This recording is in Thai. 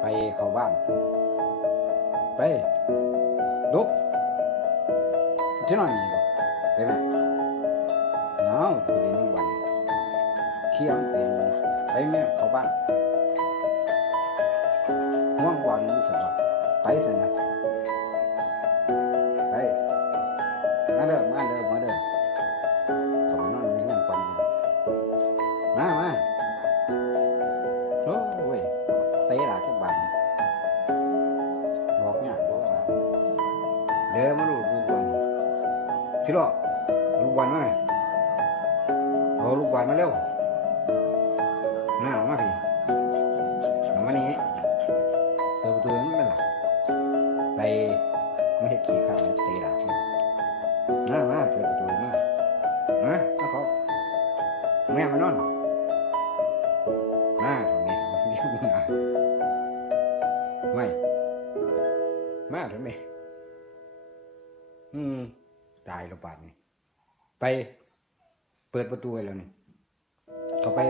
ไปเข้าบ้าน ไปลุกที่นอนนี่ก็ไปไหมน้องไปเรียนทั้งวันเคียงเป็นไปแม่เข้าบ้านง่วงวันนี้สิครับไปสินะไปมาเด้อมาเด้อมาเด้อเขาไปนอนมีเงินก่อนกันมามา โอ้ยเตะหลายทุกบันบอกเนี่ยบอกว่าเด้อมาดูลูกวันคิดว่าลูกวันมาไหมเอาลูกวันมาเร็วมามาพี่เอามานี่เปิดประตูมันเป็นหลักไปไม่ให้ขี่ข้าวเตะหลายมามาเปิดประตูมามามาเขาแม่มานอน มา ไม่มาทำไมอืม ตายแล้วป่านนี้ ไป เปิดประตูให้แล้วนี่เข้าไป